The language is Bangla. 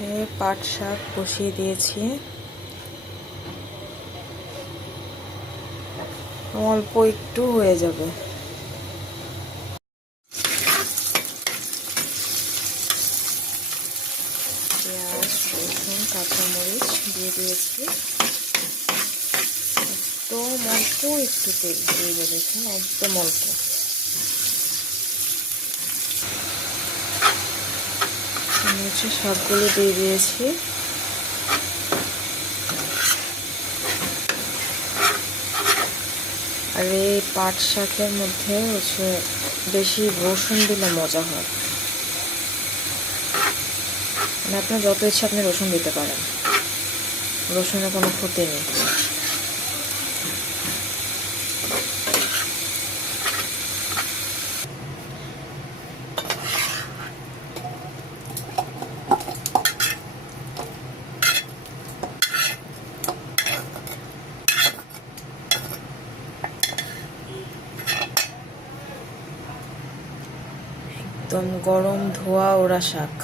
পাশে পাট শাক বসিয়ে দিয়েছি। অল্প একটু হয়ে যাবে। পেঁয়াজ, রসুন, কাঁচামরিচ দিয়ে দিয়েছি। একদম অল্প একটু তেল দিয়ে দেখুন, একদম অল্প। শাকগুলো দিয়ে দিয়েছি। আর এই পাট শাকের মধ্যে বেশি রসুন দিলে মজা হয়। মানে আপনার যত ইচ্ছা আপনি রসুন দিতে পারেন, রসুনের কোনো ক্ষতি নেই। একদম গরম ধোয়া ওরা শাক।